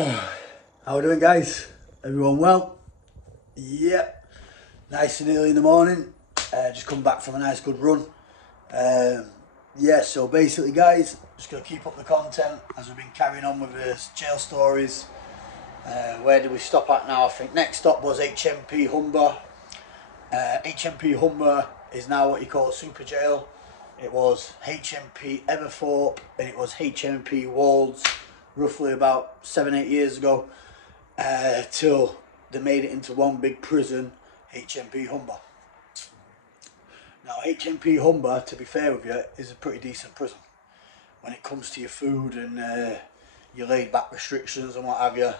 How we doing, guys? Everyone well? Yep. Nice and early in the morning. Just come back from a nice good run. Yeah, so basically, guys, just going to keep up the content as we've been carrying on with the jail stories. Where did we stop at now? I think next stop was HMP Humber. HMP Humber is now what you call a super jail. It was HMP Everthorpe and it was HMP Wolds roughly about 7-8 years ago, till they made it into one big prison, HMP Humber. Now HMP Humber, to be fair with you, is a pretty decent prison when it comes to your food and your laid back restrictions and what have you.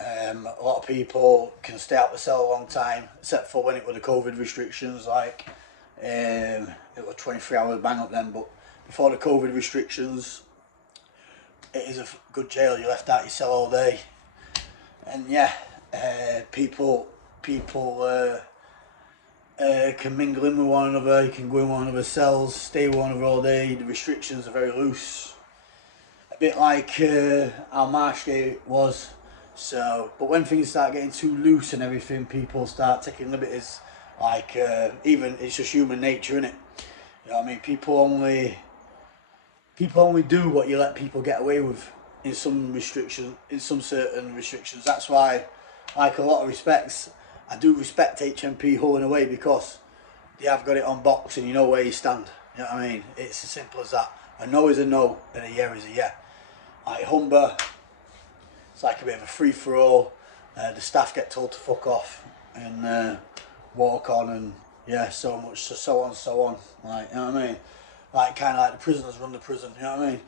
A lot of people can stay out the cell a long time, except for when it was the COVID restrictions, like it was 23 hours bang up then, but before the COVID restrictions, it is a good jail. You're left out your cell all day, and yeah, people can mingle in with one another. You can go in one another's cells, stay with one another all day. The restrictions are very loose, a bit like how Marshgate was. So, but when things start getting too loose and everything, people start taking liberties. Like even it's just human nature, innit? You know what I mean? People only do what you let people get away with in some restrictions, in some certain restrictions. That's why, like a lot of respects, I do respect HMP Hull in a way, because they have got it on box and you know where you stand. You know what I mean? It's as simple as that. A no is a no and a yeah is a yeah. Like Humber, it's like a bit of a free-for-all. The staff get told to fuck off and walk on, and yeah, so much, so on, so on. Like, you know what I mean? Like, kind of like the prisoners run the prison, you know what I mean?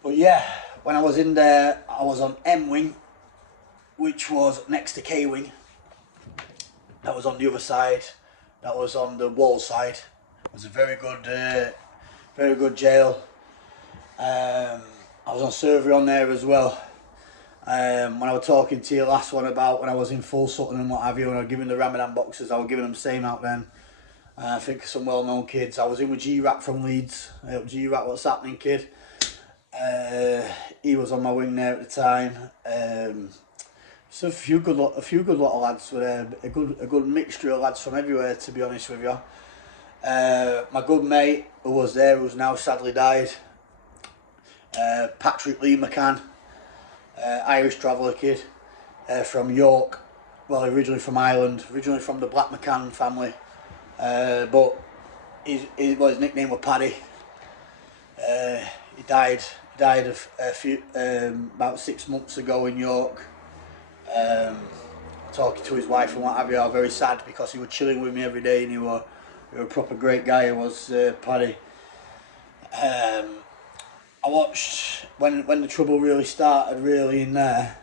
But yeah, when I was in there, I was on M wing, which was next to K wing. That was on the other side. That was on the wall side. It was a very good jail. I was on surgery on there as well. When I was talking to you last one about when I was in Full Sutton and what have you, and I was giving the Ramadan boxes, I was giving them the same out then. I think some well-known kids. I was in with G-Rat from Leeds. G-Rat, what's happening, kid? He was on my wing there at the time. So a few good lot of lads were there. A good mixture of lads from everywhere, to be honest with you. My good mate who was there, who's now sadly died. Patrick Lee McCann, Irish traveller kid from York. Well, originally from Ireland, originally from the Black McCann family. But his nickname was Paddy. He died a few about 6 months ago in York. Talking to his wife and what have you, I was very sad because he was chilling with me every day and he was a proper great guy. He was Paddy. I watched when the trouble really started really in there.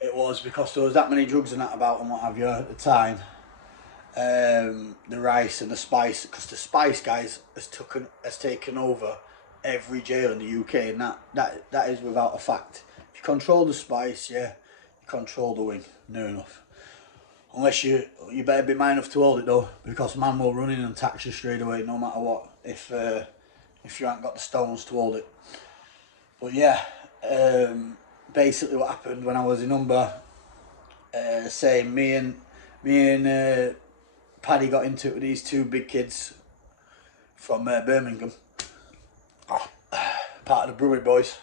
It was because there was that many drugs and that about and what have you at the time. The rice and the spice, because the spice guys has taken over every jail in the UK, and that is without a fact. If you control the spice, yeah, you control the wing, near enough. Unless you better be mind enough to hold it though, because man will run in and tax you straight away, no matter what. If you haven't got the stones to hold it. But yeah, basically what happened when I was in Humber, saying me and Paddy got into it with these two big kids from Birmingham, part of the Brewery Boys.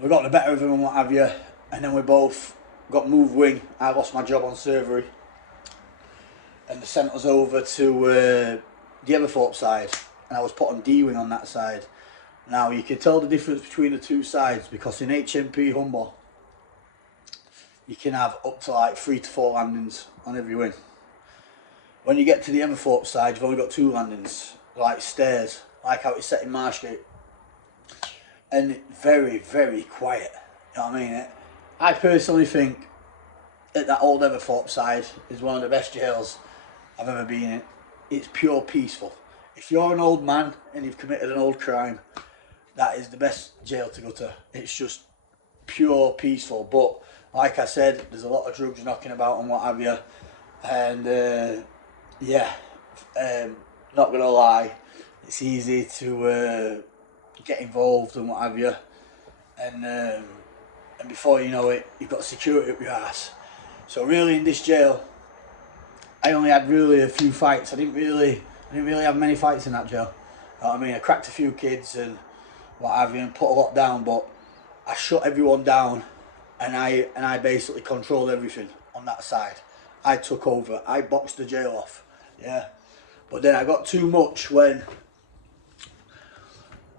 We got the better of them and what have you, and then we both got moved wing. I lost my job on surgery, and they sent us over to the Everthorpe side, and I was put on D wing on that side. Now you can tell the difference between the two sides, because in HMP Humber you can have up to like 3 to 4 landings on every wing. When you get to the Everthorpe side, you've only got 2 landings, like stairs, like how it's set in Marshgate. And very, very quiet, you know what I mean? I personally think that old Everthorpe side is one of the best jails I've ever been in. It's pure peaceful. If you're an old man and you've committed an old crime, that is the best jail to go to. It's just pure peaceful. But like I said, there's a lot of drugs knocking about and what have you. And yeah, not gonna lie, it's easy to get involved and what have you. and before you know it, you've got security up your ass. So really, in this jail, I only had really a few fights. I didn't really have many fights in that jail. You know what I mean? I cracked a few kids and what have you, and put a lot down, but I shut everyone down, and I basically controlled everything on that side. I took over. I boxed the jail off. Yeah, but then I got too much when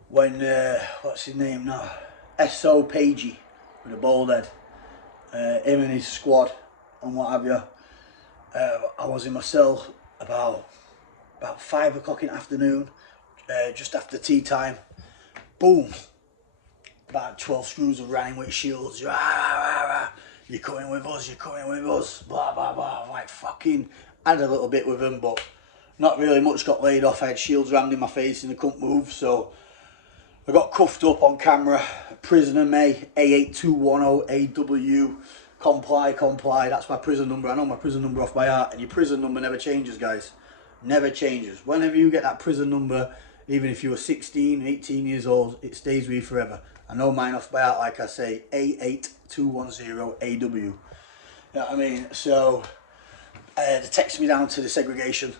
what's his name now? S.O. Pagey with a bald head. Him and his squad and what have you. I was in my cell about 5 o'clock in the afternoon, just after tea time. Boom! About 12 screws of running with shields. Rah, rah, rah. You're coming with us. You're coming with us. Blah blah blah. Like fucking. I had a little bit with them, but not really much got laid off. I had shields rammed in my face and I couldn't move, so I got cuffed up on camera. Prisoner May A8210AW. Comply. That's my prison number. I know my prison number off by heart, and your prison number never changes, guys. Never changes. Whenever you get that prison number, even if you were 16, 18 years old, it stays with you forever. I know mine off by heart, like I say, A8210AW. You know what I mean? So they text me down to the segregation.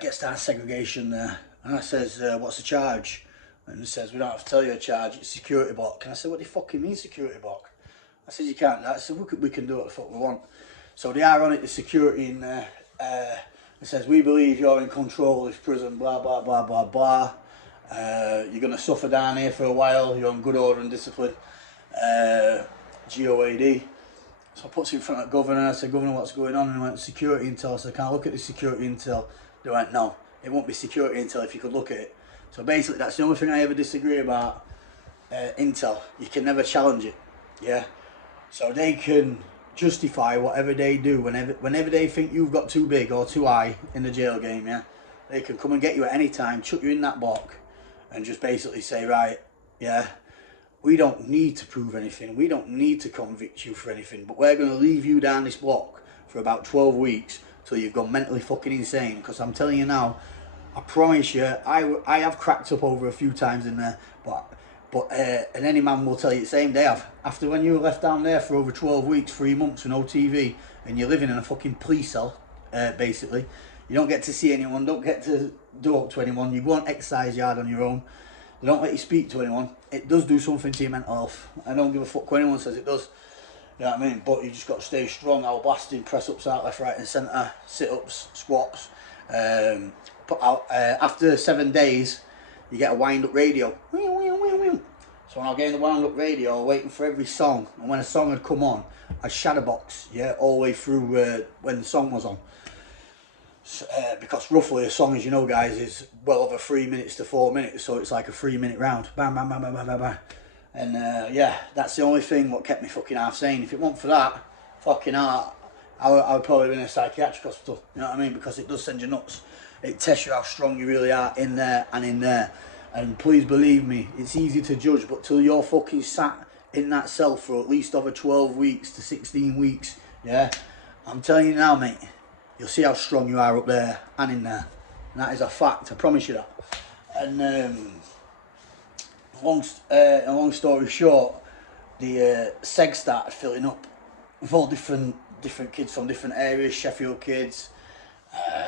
Gets down to segregation there, and I says, what's the charge? And he says, we don't have to tell you a charge, it's security block. And I said, what do you fucking mean security block? I said, you can't do that. I said, we can do what the fuck we want. So they are on it, the security in there. It says, we believe you're in control of this prison, blah, blah, blah, blah, blah. You're going to suffer down here for a while. You're on good order and discipline. GOAD. So I put it in front of the governor. I said, Governor, what's going on? And he went, security intel. I said, can I look at the security intel? They went, no, it won't be security intel if you could look at it. So basically, that's the only thing I ever disagree about. Intel. You can never challenge it. Yeah? So they can justify whatever they do whenever they think you've got too big or too high in the jail game, yeah? They can come and get you at any time, chuck you in that block, and just basically say, right, yeah, we don't need to prove anything, we don't need to convict you for anything, but we're going to leave you down this block for about 12 weeks till you've gone mentally fucking insane. Because I'm telling you now, I promise you, I have cracked up over a few times in there, and any man will tell you the same. They have. After when you were left down there for over 12 weeks, 3 months with no TV, and you're living in a fucking police cell, basically, you don't get to see anyone, don't get to do up to anyone, you go on exercise yard on your own, they don't let you speak to anyone. It does do something to your mental health. I don't give a fuck what anyone says it does. You know what I mean? But you just got to stay strong, out blasting, press ups out, left, right and centre, sit-ups, squats. After 7 days, you get a wind-up radio. So when I get in the wound-up radio, waiting for every song, and when a song had come on, I'd shadowbox, yeah, all the way through when the song was on. So, because roughly a song, as you know, guys, is well over 3 minutes to 4 minutes, so it's like a 3-minute round. Bam, bam, bam, bam, bam, bam, bam. And yeah, that's the only thing what kept me fucking half sane. If it weren't for that, fucking heart, I would probably be in a psychiatric hospital. You know what I mean? Because it does send you nuts. It tests you how strong you really are in there and in there. And please believe me, it's easy to judge, but till you're fucking sat in that cell for at least over 12 weeks to 16 weeks, yeah, I'm telling you now, mate, you'll see how strong you are up there and in there. And that is a fact, I promise you that. And long story short, the seg started filling up with all different kids from different areas, Sheffield kids,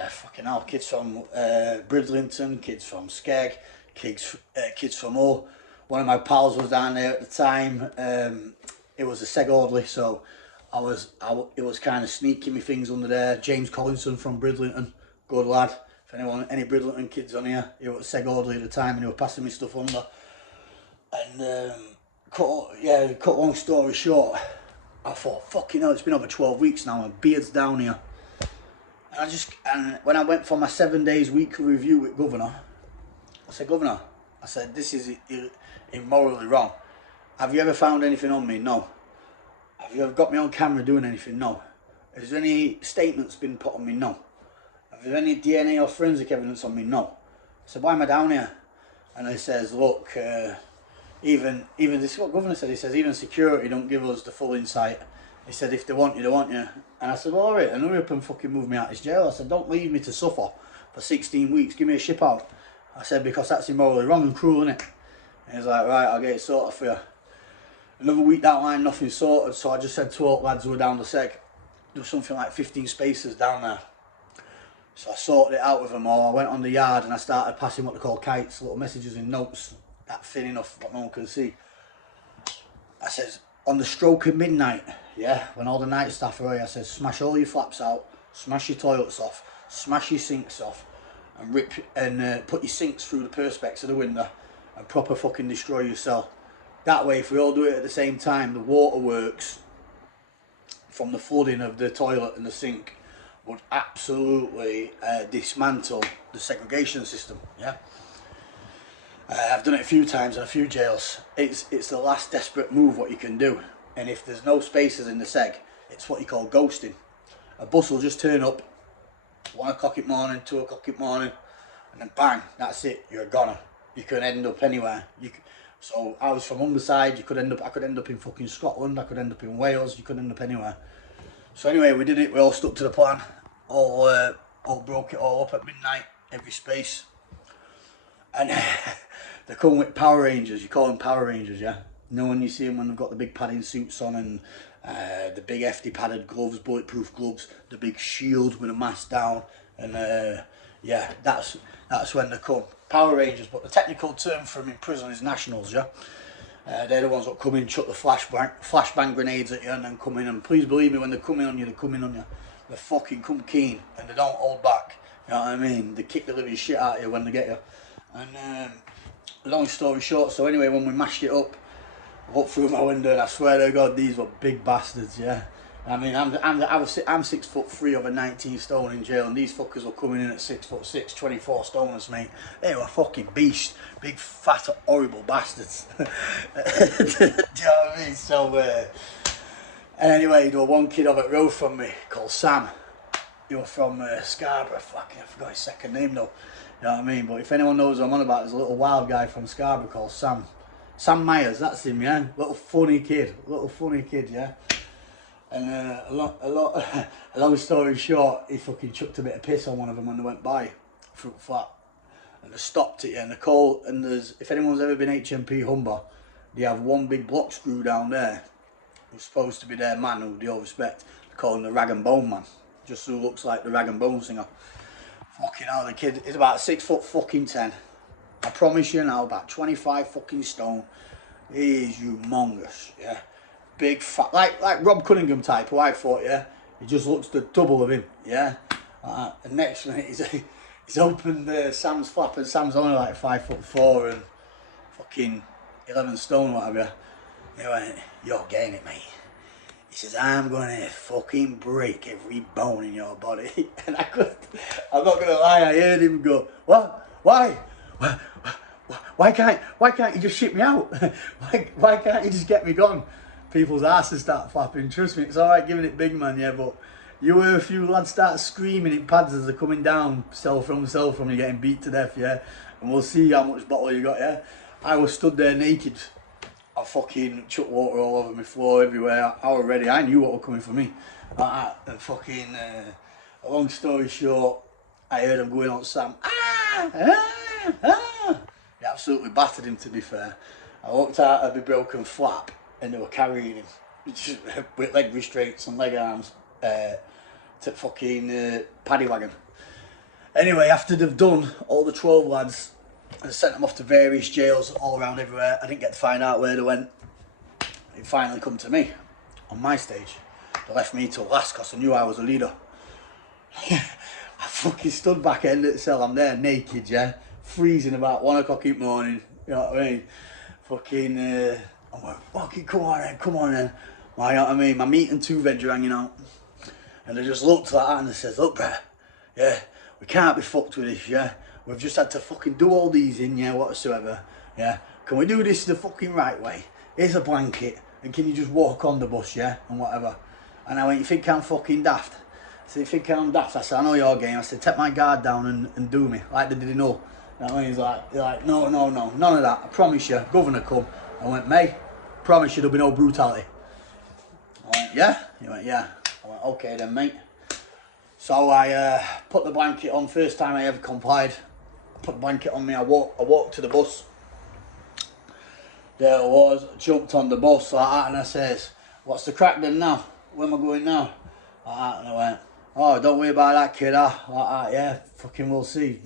fucking hell, kids from Bridlington, kids from Skeg, kids from Hull. One of my pals was down there at the time. It was a seg orderly, so it was kind of sneaking me things under there. James Collinson from Bridlington, good lad. If any Bridlington kids on here, he was a seg orderly at the time, and he was passing me stuff under. And cut long story short, I thought, fucking hell, it's been over 12 weeks now, and beard's down here. And when I went for my 7 days weekly review with Governor, I said, Governor, I said, this is immorally wrong. Have you ever found anything on me? No. Have you ever got me on camera doing anything? No. Has there any statements been put on me? No. Have there any DNA or forensic evidence on me? No. I said, why am I down here? And he says, look, even this is what Governor said. He says, even security don't give us the full insight. He said, if they want you, they want you. And I said, well, alright, and hurry up and fucking move me out of this jail. I said, don't leave me to suffer for 16 weeks. Give me a ship out. I said, because that's immorally wrong and cruel, innit? And he's like, right, I'll get it sorted for you. Another week down the line, nothing sorted, so I just said to all lads who were down the seg, there was something like 15 spaces down there. So I sorted it out with them all. I went on the yard and I started passing what they call kites, little messages in notes, that thin enough that no one can see. I says, on the stroke of midnight, yeah, when all the night staff are away, I says, smash all your flaps out, smash your toilets off, smash your sinks off, and rip and put your sinks through the perspex of the window and proper fucking destroy your cell. That way, if we all do it at the same time, the waterworks from the flooding of the toilet and the sink would absolutely dismantle the segregation system, yeah? I've done it a few times in a few jails. It's the last desperate move what you can do. And if there's no spaces in the seg, it's what you call ghosting. A bus will just turn up, 1 o'clock in the morning, 2 o'clock in the morning, and then bang, that's it, you're a goner. You can end up anywhere. So I was from Humber side, I could end up in fucking Scotland, I could end up in Wales, you could end up anywhere. So anyway, we did it, we all stuck to the plan, all broke it all up at midnight, every space. And they come with Power Rangers, you call them Power Rangers, yeah? You know when you see them when they've got the big padding suits on and the big hefty padded gloves, bulletproof gloves, the big shield with a mask down, and yeah, that's when they come. Power Rangers, but the technical term for them in prison is nationals, yeah? They're the ones that come in, chuck the flashbang grenades at you and then come in, and please believe me, when they come in on you, they come in on you. They fucking come keen and they don't hold back, you know what I mean? They kick the living shit out of you when they get you. And long story short, so anyway, when we mashed it up, I looked through my window and I swear to God, these were big bastards, yeah? I mean, I'm 6'3" over 19 stone in jail, and these fuckers were coming in at 6'6", 24 stoners, mate. They were fucking beasts, big fat horrible bastards. Do you know what I mean? So, and anyway, there was one kid over at road from me called Sam. He was from Scarborough. Fucking, I forgot his second name though. You know what I mean? But if anyone knows what I'm on about, there's a little wild guy from Scarborough called Sam. Sam Myers, that's him, yeah. Little funny kid, yeah. And a long story short, he fucking chucked a bit of piss on one of them when they went by, fruit flat, and they stopped it. Yeah, and the call, and there's, if anyone's ever been HMP Humber, they have one big block screw down there, who's supposed to be their man, who they all respect. They call him the Rag and Bone Man, just who looks like the Rag and Bone singer. Fucking hell, the kid is about 6'10". I promise you now, about 25 fucking stone. He is humongous, yeah. Big fat, like Rob Cunningham type, who I thought, yeah. He just looks the double of him, yeah. And next minute he's opened Sam's flap, and Sam's only like 5'4" and fucking 11 stone, whatever. He went, "You're getting it, mate." He says, "I'm gonna fucking break every bone in your body." And I'm not gonna lie, I heard him go, "What? Why? Why can't you just ship me out? why can't you just get me gone?" People's asses start flapping. Trust me, it's alright giving it big, man, yeah, but you hear a few lads start screaming in pads as they're coming down, cell from, you're getting beat to death, yeah? And we'll see how much bottle you got, yeah? I was stood there naked. I fucking chucked water all over my floor, everywhere. I was ready. I knew what was coming for me. And fucking, a long story short, I heard him going on Sam. He absolutely battered him, to be fair. I walked out of the broken flap, and they were carrying him with leg restraints and leg arms to fucking paddy wagon. Anyway, after they've done all the 12 lads and sent them off to various jails all around everywhere, I didn't get to find out where they went. It finally come to me on my stage. They left me till last because I knew I was a leader. I fucking stood back end of the cell. I'm there naked, yeah, freezing about 1 o'clock in the morning. You know what I mean? Fucking. I'm like, "Fucking come on then. Well, you know what I mean? My meat and 2 veg are hanging out." And they just looked like that and they says, "Look, bruh, yeah, we can't be fucked with this, yeah? We've just had to fucking do all these in, yeah, whatsoever, yeah? Can we do this the fucking right way? Here's a blanket, and can you just walk on the bus, yeah, and whatever?" And I went, "You think I'm fucking daft?" I said, "You think I'm daft?" I said, "I know your game." I said, "Take my guard down and do me, like they did in Hull." You know what I mean? He's like, no, none of that. I promise you, governor come. I went, "Mate, promise you there'll be no brutality." I went, "Yeah?" He went, "Yeah." I went, "Okay then, mate." So I put the blanket on. First time I ever complied. I put the blanket on me. I walked to the bus. there I was, jumped on the bus like that, and I says, what's the crack then now? Where am I going now? Like that, and I went, oh, don't worry about that, kid, like that, yeah, fucking we'll see.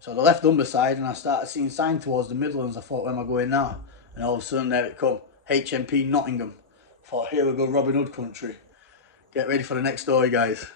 So I left Humber side and I started seeing sign towards the Midlands. I thought, where am I going now? And all of a sudden there it come, HMP Nottingham. I thought, here we go, Robin Hood country. Get ready for the next story, guys.